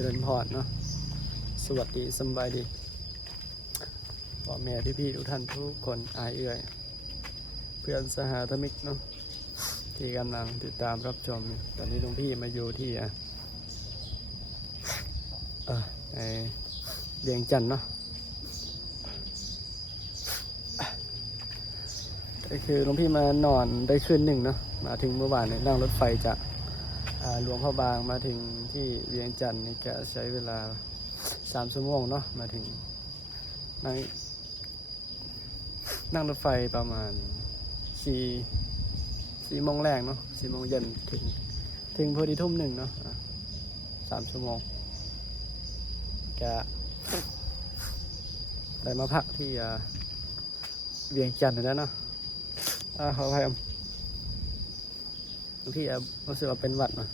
เจริญพรเนาะสวัสดีสบายดีพ่อแม่พี่ทุกท่านทุกคนอายเอื่อยเพื่อนสหธมิกเนาะที่กำลังติดตามรับชมตอนนี้หลวงพี่มาอยู่ที่เวียงจันทน์เนาะก็คือหลวงพี่มานอนได้คืนหนึ่งเนาะมาถึงเมื่อวานเนี่ยนั่งรถไฟจากหลวงพ่อบางมาถึงที่เวียงจันทน์นี่ก็ใช้เวลา3 ชั่วโมงเนาะมาถึงนั่งรถไฟประมาณ4 โมงแรกเนาะ4 โมงเย็นถึงพอดีทุ่ม 1เนาะ3 ชั่วโมงก็ได้มาพักที่เวียงจันทน์แล้วเนาะขออภัยพี่รู้สึกว่าเป็นหวัดมา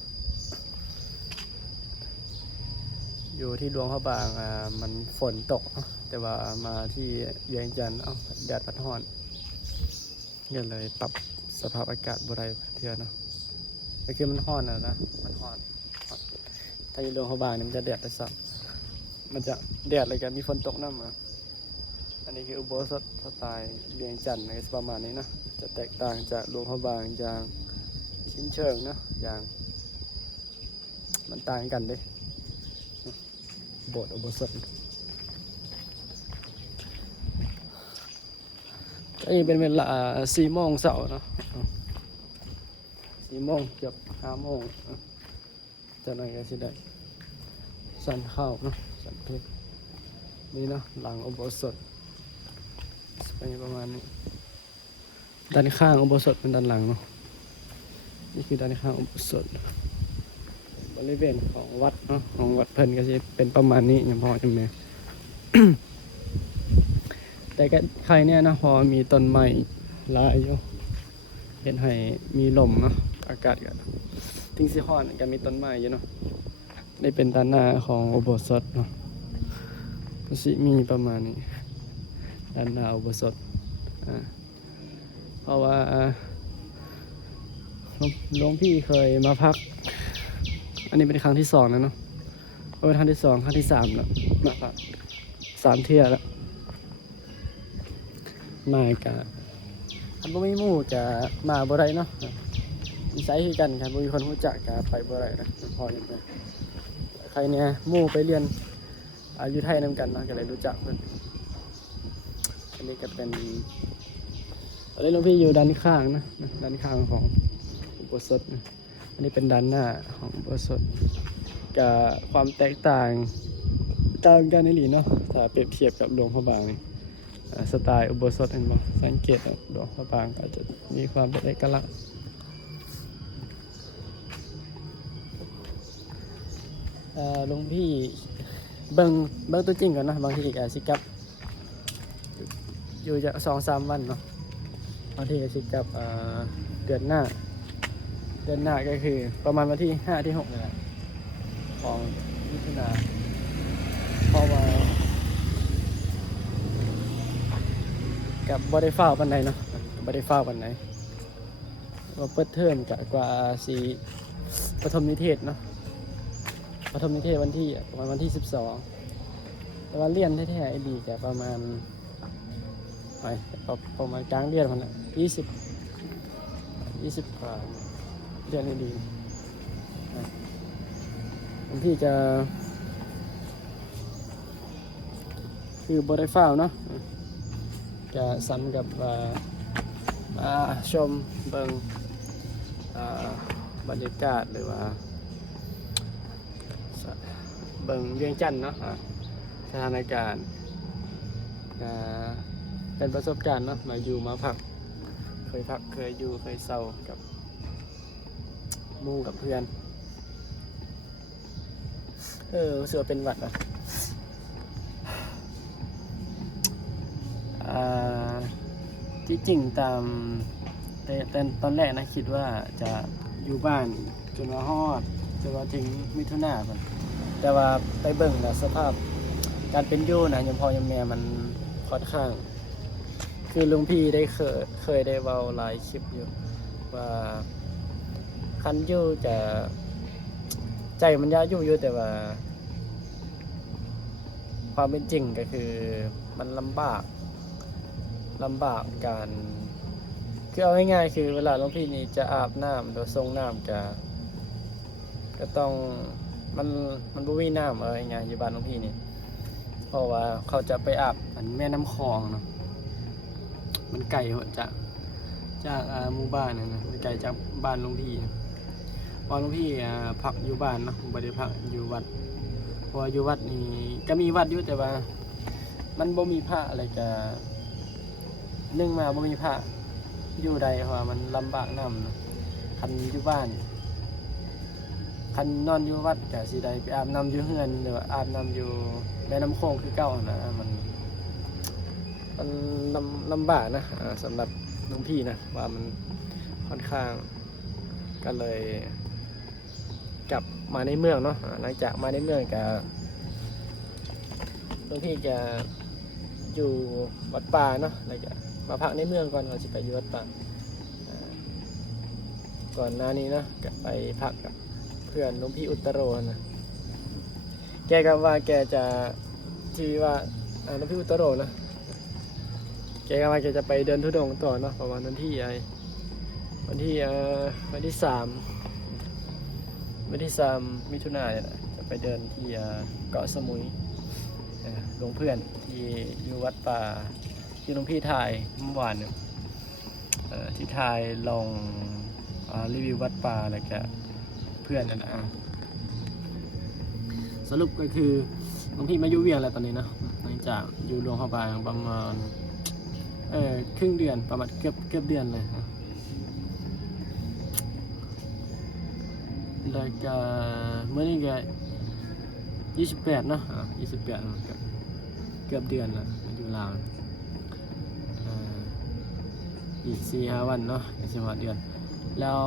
อยู่ที่หลวงพ่อบางมันฝนตกแต่ว่ามาที่เวียงจันทน์แดดพัดร้อนก็เลยปรับสภาพอากาศบ่ได้เที่ยวเนาะก็คือมันร้อนนะมันร้อนถ้าอยู่หลวงพ่อบางนี่มันจะแดดแต่สักมันจะแดดเลยกันมีฝนตกน้ำอันนี้คืออุโบสถสไตล์เวียงจันทน์ประมาณนี้นะจะแตกต่างจากหลวงพ่อบางอย่างชิ้นเชิงนะอย่างมันต่างกันเลยโบสถ์อุโบสถอันนี้เป็นเวลา4 โมงเช้าเนาะ4 โมงเกือบ5 โมงจากนั้นก็จะได้สั่นข้าวเนาะสั่นเพชรนี่เนาะหลังอุโบสถเป็นประมาณนี้ด้านข้างอุโบสถเป็นด้านหลังเนาะนี่คือด้านข้างอุโบสถบริเวณของวัดเนาะของวัดเพิ่นก็จะเป็นประมาณนี้อย่างพอจังแม่ แต่ก็ใครเนี่ยนะพอมีต้นไม้หลายอยู่เห็นให้มีลมเนาะอากาศก็ทิ้งสิฮ้อนก็มีต้นไม้อยู่เนาะได้เป็นด้านหน้าของอุโบสถเนาะก็สิมีประมาณนี้ด้านหน้าอุโบสถเพราะว่าหลวงพี่เคยมาพักอันนี้เป็นครั้งที่2แล้วเนาะเป็นครั้งที่2ครั้งที่3แล้วมาพัก3 เที่ยแล้วมากะคันบ่มีหมู่จะมาบ่ได้เนาะนิสัยคือกันคันบ่มีคนรู้จักก็ไปบ่ได้นะพออย่างนั้นใครเนี่ยหมู่ไปเรียนอยู่ไทยนำกันเนาะก็เลยรู้จักเพิ่นอันนี้ก็เป็นตอนนี้หลวงพี่อยู่ด้านข้างนะด้านข้างของอุโบสถนะอันนี้เป็นด้านหน้าของอุโบสถกับความแตกต่างกันในหลีเนาะถ้าเปรียบเทียบกับหลวงพ่อบางนี่สไตล์อุโบสถเห็นบ่สังเกตหลวงพ่อบางอาจจะมีความเป็นเอกลักษณ์หลวงพี่เบิ่งตัวจริงก่อนนะบางทีก็สิกลับอยู่จะ2-3 วันเนาะบางทีก็สิกลับเดือนหน้าก็คือประมาณวันที่5ที่6นี่แหละของมิถุนายนเพราะว่ากับบ่ได้ฟ้าวปานใดเนาะบ่ได้ฟ้าวปานใดว่าเปิดเทอมกว่าสิประถมนิเทศเนาะประถมนิเทศวันที่ประมาณวันที่12แต่ว่าเรียนแท้ๆไอ้ดีก็ประมาณประมาณกลางเดือนพุ่นน่ะ20กว่าเดือนนี้ดีบางทีจะคือบ่ได้ฟ้าวเนาะจะซ้ำกับชมเบิ่งบรรยากาศหรือว่าเบิ่งเวียงจันทน์เนาะสถานการณ์เป็นประสบการณ์เนาะมาอยู่มาพักเคยอยู่เคยเศร้ากับหมู่กับเพื่อนรู้สึกว่าเป็นหวัดที่จริงตามแต่ตอนแรกนะคิดว่าจะอยู่บ้านจนว่าฮอดจนว่าถึงมิถุนายนแต่ว่าไปเบิ่งแล้วสภาพการเป็นอยู่นะยังพอยังแม่มันค่อนข้างคือหลวงพี่ได้เคยได้เว้าหลายคลิปอยู่ว่าคันอยู่จะใจมันอยากอยู่แต่ว่า ความเป็นจริงก็คือมันลำบากการคือเอาง่ายๆคือเวลาหลวงพี่นี่จะอาบน้ำหรือทรงน้ำก็ต้องมันบ่มีน้ำง่ายๆอยู่บ้านหลวงพี่นี่เพราะว่าเขาจะไปอาบอันแม่น้ำคลองเนาะมันไกลจากหมู่บ้านนะมันไกลจากบ้านหลวงพี่พอหลวงพี่พักอยู่บ้านเนาะบ่ได้พักอยู่วัดเพราะอยู่วัดนี่ก็มีวัดอยู่แต่ว่ามันบ่มีพระอะไรก็นึ่งมาบ่มีพระอยู่ใดเพราะว่ามันลำบากน้ำเนาะคันอยู่บ้านคันนอนอยู่วัดก็สิได้ไปอาบน้ำอยู่เฮือนหรือว่าอาบน้ำอยู่แม่น้ำโขงคือเก่านะมันลำบากนะสำหรับหลวงพี่นะว่ามันค่อนข้างก็เลยกลับมาในเมืองเนาะหลังจากมาในเมืองก็หลวงพี่จะอยู่วัดป่าเนาะแล้วก็มาพักในเมืองก่อนก่อนสิไปอยู่วัดป่าก่อนหน้านี้เนาะก็ไปพักกับเพื่อนหลวงพี่อุตตโรนะแกก็ว่าแกจะที่ว่าหลวงพี่อุตตโรนะแกก็ว่าแกจะไปเดินธุดงค์ต่อเนาะประมาณวันที่วันที่3 มิถุนายนจะไปเดินที่เกาะสมุยหลวงเพื่อนที่อยู่วัดป่าที่หลวงพี่ถ่ายเมื่อวานเนี่ยที่ถ่ายลงรีวิววัดป่าอะไรกับเพื่อนนั่นนะสรุปก็คือหลวงพี่มาอยู่เวียงแล้วตอนนี้นะหลังจากอยู่หลวงพ่อบางประมาณครึ่งเดือนประมาณเกือบเดือนเลยแล้วก็เมื่อนี้ก็28เนาะ28เกือบเดือนแล้วอยู่ลาวอีก 4-5 วันเนาะจะมาเดือนแล้ว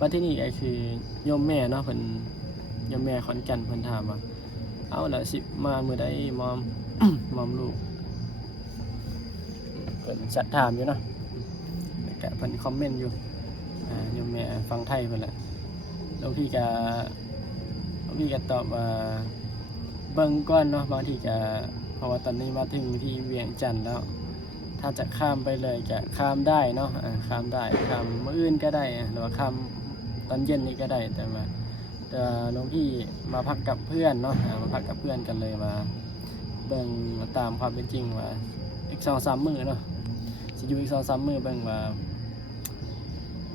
วันที่นี่ก็คือโยมแม่เนาะเพิ่นโยมแม่ขอนแก่นเพิ่นถามว่าเอาล่ะสิมามื้อใดมอมลูกเพิ่นจะถามอยู่เนาะแล้วก็เพิ่นคอมเมนต์อยู่โยมแม่ฟังไทยเพิ่นแหละแล้วพี่ก็ตอบว่าเบิ่งก่อนเนาะบางทีก็เพราะว่าตอนนี้มาถึงที่เวียงจันทน์แล้วถ้าจะข้ามไปเลยจะข้ามได้เนาะข้ามได้ข้ามมื้ออื่นก็ได้หรือว่าข้ามตอนเย็นนี้ก็ได้แต่หลวงพี่มาพักกับเพื่อนเนาะมาพักกับเพื่อนกันเลยมาเบิ่งมาตามความเป็นจริงว่าอีก 2-3 มื้อเนาะสิอยู่อีก 2-3 มื้อเบิ่งว่า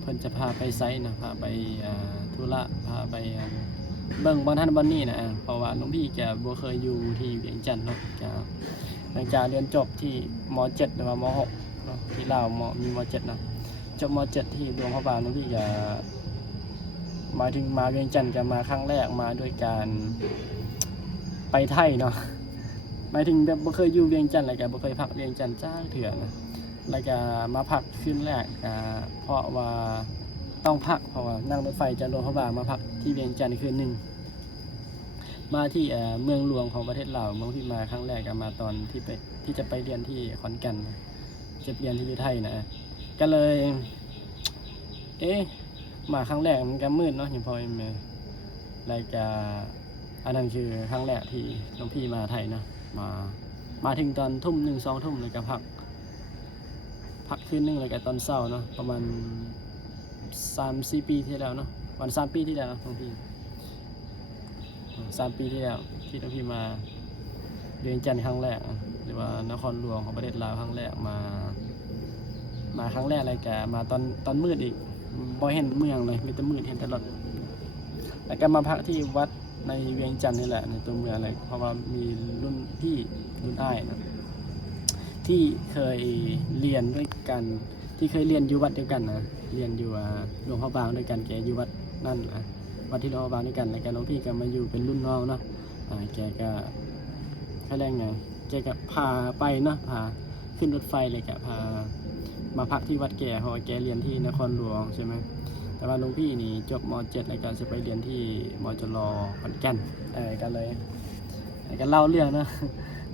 เพิ่นจะพาไปไสนะพาไปธุระพาไปเบิ่งบ่ทันบ่นี้นะเพราะว่าหลวงพี่แกบ่เคยอยู่ที่เวียงจันทน์เนาะหลังจากเรียนจบที่ม.7 หรือว่าม.6 เนาะที่ลาวมีม.7 นะจบม.7 ที่หลวงพ่อบางหลวงพี่จะมาถึงมาเวียงจันทน์จะมาครั้งแรกมาด้วยการไปไทยเนาะหมายถึงแบบบ่เคยอยู่เวียงจันทน์แล้วก็บ่เคยพักเวียงจันทน์จ้าเถื่อนะแล้วก็มาพักคืนแรกเพราะว่าต้องพักเพราะว่านั่งรถไฟจากหลวงพ่อบางมาพักที่เวียงจันทน์คืนนึงมาที่เมืองหลวงของประเทศลาวเมืองที่มาครั้งแรกก็มาตอนที่จะไปเรียนที่ขอนแก่นจะเรียนที่ไทยนะก็เลยมาครั้งแรกมันก็มืดเนาะอย่างพอแม่รายการอันนั้นคือครั้งแรกที่หลวงพี่มาไทยนะมาถึงตอนทุ่ม 1-2 ทุ่มเลยก็พักคืนนึงเลยก็ตอนเช้าเนาะประมาณ 3-4 ปีที่แล้วเนาะวัน3 ปีที่แล้วหลวงพี่3 ปีที่แล้วที่หลวงพี่มาเวียงจันทน์ครั้งแรกหรือว่านครหลวงของประเทศลาวครั้งแรกมาครั้งแรกอะไรแกมาตอนมืดอีกบ่เห็นเมืองเลยมีแต่มืดเห็นแต่รถแล้วก็มาพักที่วัดในเวียงจันทน์นี่แหละในตัวเมืองเลยเพราะว่ามีรุ่นพี่รุ่นอ้ายนะที่เคยเรียนด้วยกันที่เคยเรียนอยู่วัดเดียวกันนะเรียนอยู่หลวงพ่อบางด้วยกันแกอยู่วัดนั่นวัดที่หลวงพ่อบางด้วยกันแล้วก็หลวงพี่ก็มาอยู่เป็นรุ่นน้องเนาะแกก็เขาเรียกไงแกก็พาไปเนาะพาขึ้นรถไฟเลยก็พามาพักที่วัดแกเพราะว่าแกเรียนที่นครหลวงใช่ไหมแต่ว่าหลวงพี่นี่จบม.7 แล้วก็จะไปเรียนที่มจร.ขอนแก่นกันเลยก็เล่าเรื่องนะ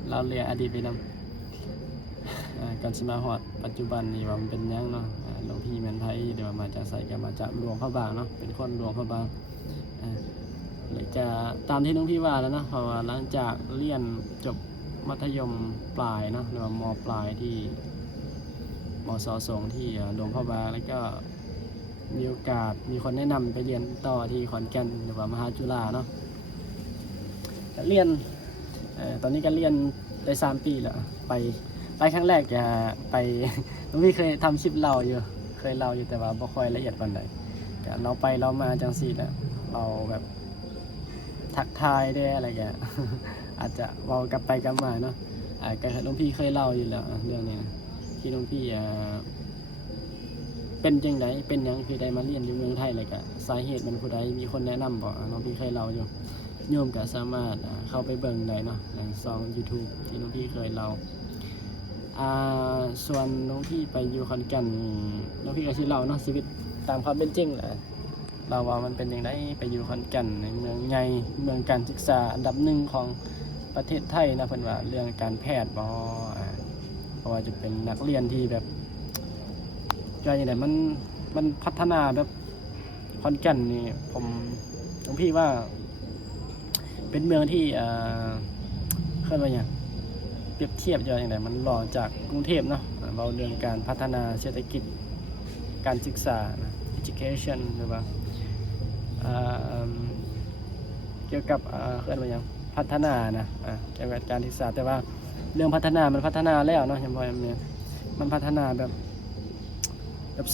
เล่าเรื่องอดีตไปนำการสิมาฮอดปัจจุบันนี่ว่ามันเป็นยังเนาะหลวงพี่แม่นไผเดี๋ยวมาจากไสก็มาจากหลวงพ่อบางเนาะเป็นคนหลวงพ่อบาง เลยจะตามที่น้องพี่ว่าแล้วนะเพราะว่าหลังจากเรียนจบมัธยมปลายเนาะหรือว่ามปลายที่มศ2ที่หลวงพ่อบางแล้วก็มีโอกาสมีคนแนะนำไปเรียนต่อที่ขอนแก่นหรือว่ามหาจุฬาเนาะเรียนตอนนี้ก็เรียนได้3 ปีแล้วไปครั้งแรกจะไปน้องพี่เคยทำคลิปเล่าอยู่เคยเล่าอยู่แต่ว่าบ่ค่อยละเอียดปานใดก็เราไปเรามาจังซี่แหละเราแบบทักทายได้อะไรแก อาจจะเว้ากลับไปกลับมาเนาะก็น้องพี่เคยเล่าอยู่แล้วเรื่องนี้ที่น้องพี่เป็นจังไดเป็นหยังคือได้มาเรียนอยู่เมืองไทยเลยก็สาเหตุมันผู้ใดมีคนแนะนำบ่น้องพี่เคยเล่าอยู่โยมก็สามารถเข้าไปเบิ่งได้เนาะในช่อง YouTube ที่น้องพี่เคยเล่าส่วนน้องพี่ไปอยู่ขอนแก่นน้องพี่ก็สิเล่าเนาะชีวิตตามความเป็นจริงแหละเราว่ามันเป็นอย่างไรไปอยู่ขอนแก่นในเมืองใหญ่เมืองการศึกษาอันดับ1ของประเทศไทยนะเพิ่นว่าเรื่องการแพทย์เพราะว่าจะเป็นนักเรียนที่แบบอย่างไรมันพัฒนาแบบขอนแก่นนี่ผมน้องพี่ว่าเป็นเมืองที่เคยว่าอย่างเปรียบเทียบอย่างไรมันหล่อจากกรุงเทพเนาะเราเรื่องการพัฒนาเศรษฐกิจการศึกษา education หรือว่าเกี่ยวกับเคลื่อนว่าอย่างพัฒนานะเกี่ยวกับการศึกษาแต่ว่าเรื่องพัฒนามันพัฒนาแล้วเนาะอย่างว่าเนี่ยมันพัฒนาแบบ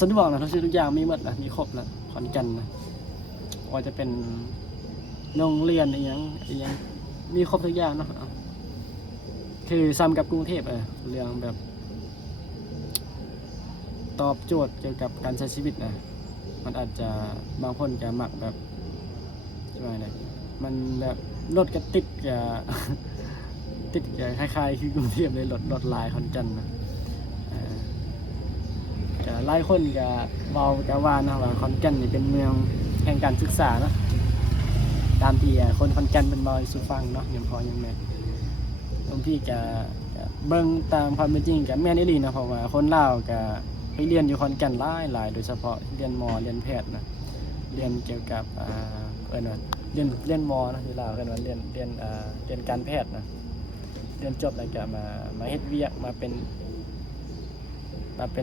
สะดวกนะทุกอย่างมีหมดนะมีครบนะขอนแก่นนะว่าจะเป็นโรงเรียนอะไรอย่างมีครบทุกอย่างเนาะคือซ้ำกับกรุงเทพเรื่องแบบตอบโจทย์เกี่ยวกับการใช้ชีวิตนะมันอาจจะบางคนจะหมักแบบว่าไงมันแบบรถก็ติดกับคล้ายๆคือกรุงเทพเลยรถลายขอนแก่นนะก็หลายคนก็เว้าแต่ว่านะว่าขอนแก่นนี่เป็นเมืองแห่งการศึกษาเนาะตามที่คนขอนแก่นเป็นบ่อยสู่ฟังเนาะอย่างพออย่างแม่บางพี่ก็เบิ่งตามความเป็นจริงก็แม่นอีหลีนะเพราะว่าคนลาวก็ไปเรียนอยู่ขอนแก่นหลายโดยเฉพาะเรียนหมอเรียนแพทย์นะเรียนเกี่ยวกับเรียนหมอนะที่ลาวกันว่าเรียนการแพทย์นะเรียนจบแล้วก็มาเฮ็ดเวียกมาเป็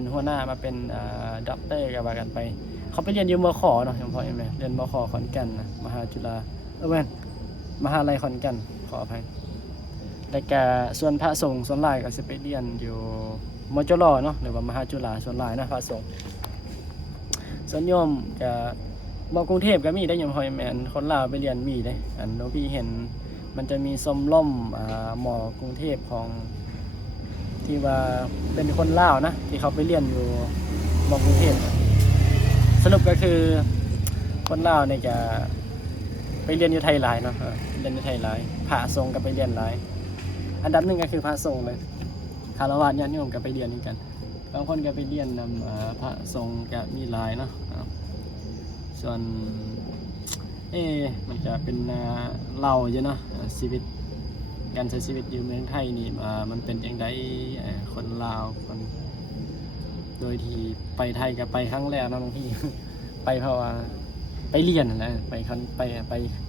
นหัวหน้ามาเป็นด็อกเตอร์ก็ว่ากันไปเขาไปเรียนอยู่มข.เนาะอย่างพ่อแม่เรียนมข.ขอนแก่นนะมหาจุฬาแม่นมหาลัยขอนแก่นขออภัยแล้วก็ส่วนพระสงฆ์ส่วนหลายก็สิไปเรียนอยู่มจรเนาะหรือว่ามหาจุฬาส่วนหลายนะพระสงฆ์ส่วนโยมก็มกรุงเทพก็มีได้อย่างพ่อแม่คนลาวไปเรียนมีได้น้องพี่เห็นมันจะมีสมร่มหมอกรุงเทพของที่ว่าเป็นคนลาวนะที่เขาไปเรียนอยู่มกรุงเทพสรุปก็คือคนลาวเนี่ยจะไปเรียนอยู่ไทยหลายเนาะเรียนอยู่ไทยหลายพระสงฆ์ก็ไปเรียนหลายอันดับ1ก็คือพระสงฆ์เลยคารวะญาติโยมก็ไปเรียนกันบางคนก็ไปเรียนนำพระสงฆ์ก็มีหลายเนาะส่วนมันจะเป็นเล่าเยอะเนาะชีวิตการใช้ชีวิตอยู่เมืองไทยนี่มันเป็นอย่างไรคนลาวคนโดยที่ไปไทยกับไปครั้งแรกนะบางที ไปเพราะว่าไปเรียนนะไป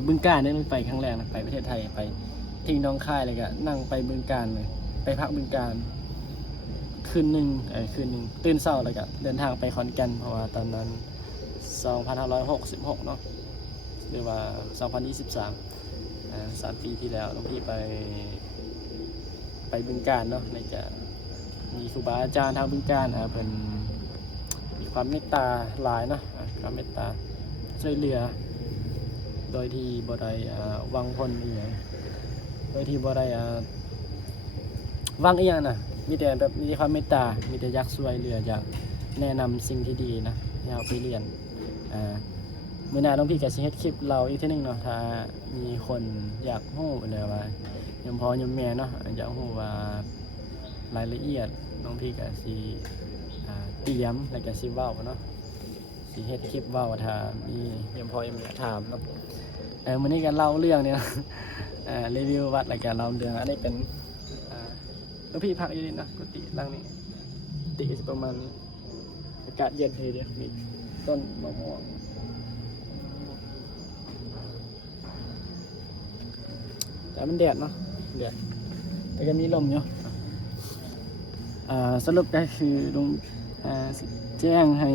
บึงกาฬเนี่ยไปครั้งแรกนะไปประเทศไทยไปทิ้งน้องค่ายเลยก็นั่งไปบึงกาฬเลยไปพักบึงกาฬคืนหนึ่งตื่นเช้าเลยก็เดินทางไปขอนแก่นเพราะว่าตอนนั้น2566เนาะหรือว่า2023 3 ปีที่แล้วน้องพี่ไปบึงกาฬเนาะในจะมีครูบาอาจารย์ทางบึงกาฬเป็นมีความเมตตาหลายเนาะความเมตตาช่วยเหลือโดยที่บ่ได้วังผลอีหยังโดยที่บ่ได้วังอีหยังนะมีแต่แบบมีความเมตตามีแต่อยากช่วยเหลืออยากแนะนำสิ่งที่ดีนะให้เราไปเรียนมื้อหน้าน้องพี่ก็สิเฮ็ดคลิปเราอีกทีนึงเนาะถ้ามีคนอยากรู้เลยว่าโยมพ่อโยมแม่เนาะอยากรู้ว่ารายละเอียดน้องพี่ก็สิเตรียมแล้วก็สิเว้าเนาะสิเฮ็ดคลิปเว้าถ้ามีโยมพ่อโยมแม่ถามเนาะมื้อนี้ก็เล่าเรื่องเนี่ยรีวิววัดแล้วก็เล่าเรื่องอันนี้เป็นน้องพี่พักอยู่นี่นะกุฏิหลังนี้กุฏิสิประมาณอากาศเย็นทีเดียวมีต้นมะม่วง แต่มันแดดเนาะแดดแต่ก็มีลมอยู่สรุปก็คือลุงสิแจ้งให้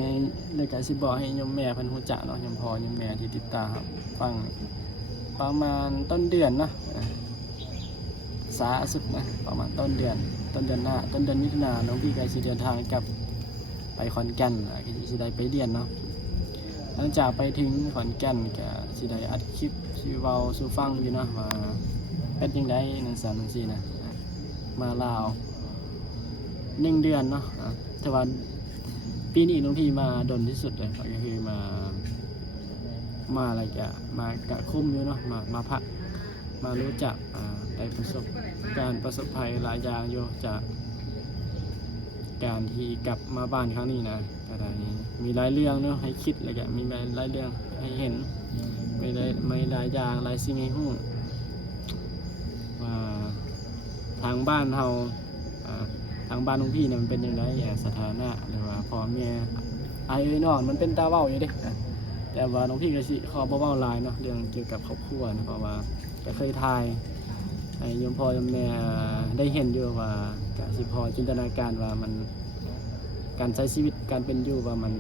เลยก็สิบอกให้โยมแม่เพิ่นฮู้จักเนาะโยมพ่อโยมแม่ที่ติดตามฟังประมาณต้นเดือนเนาะสาสุดนะประมาณต้นเดือนหน้าต้นเดือนมิถุนายนน้องพี่ก็สิเดินทางกลับไปขอนแก่นก็สิได้ไปเรียนเนาะหลังจากไปถึงขอนแก่นก็สิได้อัดคลิปสิเว้าสู่ฟังอยู่เนาะว่าเป็นจังได๋นั่นซั่นจังซี่นะมาลาว1 เดือนเนาะแต่ว่าปีนี้น้องพี่มาดนที่สุดเลยก็คือมาอะไรจะมากะคุ้มอยู่เนาะมาพักมารู้จักได้ประสบการณ์ประสบภัยหลายอย่างอยู่จากการที่กลับมาบ้านครั้งนี้นะก็ได้มีหลายเรื่องเนาะให้คิดเลยก็มีหลายเรื่องให้เห็นไม่หลายอย่างหลายสิ่งให้รู้ว่าทางบ้านเราทางบ้านของพี่เนี่ยมันเป็นยังไงสถานะหรือว่าพ่อแม่ไอ้น้องมันเป็นตาเว้าอยู่เด้แต่ว่าน้องพี่ก็สิขอบ่เว้าหลายเนาะเรื่องเกี่ยวกับครอบครัวนะเพราะว่าก็เคยทายให้โยมพ่อโยมแม่ได้เห็นอยู่ว่าก็สิพอจินตนาการว่ามันการใช้ชีวิตการเป็นอยู่ว่ามัน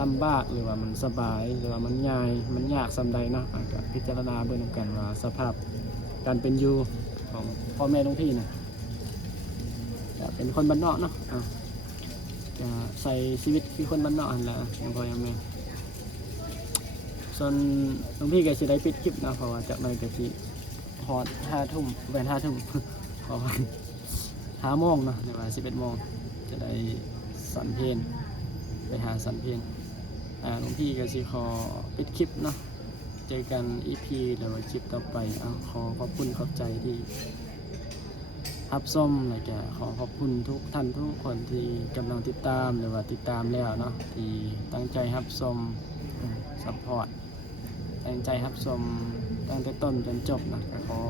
ลำบากหรือว่ามันสบายหรือว่ามันง่ายมันยากส่ำใดเนาะก็พิจารณาเบิ่งกันว่าสภาพการเป็นอยู่ของพ่อแม่น้องพี่เนี่ยจะเป็นคนบ้านนอกเนาะจะใส่ชีวิตคือคนบ้านนอกนั่นแหละยังพอยังไม่ส่วนน้องพี่ก็สิได้ปิดคลิปนะเพราะว่าจากนั้นก็สิฮอด5 ทุ่มเป็น5 ทุ่มเพราะว่า5 โมงเนาะในว่า11 โมงจะได้สันเพลไปหาสันเพลน้องพี่ก็สิขอปิดคลิปเนาะเจอกัน EP หรือว่าคลิปต่อไปขอขอบคุณขอบใจที่รับชมและก็ขอขอบคุณทุกท่านทุกคนที่กำลังติดตามหรือว่าติดตามแล้วเนาะที่ตั้งใจรับชมซัพพอร์ตตั้งใจรับชมตั้งแต่ต้นจนจบนะก็ขอ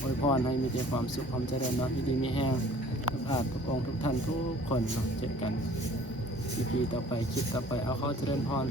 อวยพรให้มีแต่ความสุขความเจริญเนาะที่ดีมีแห้งทุกภาพทุกองทุกท่านทุกคนเนาะเจอกัน EP ต่อไปคลิปต่อไปเอาเข้าเจริญพร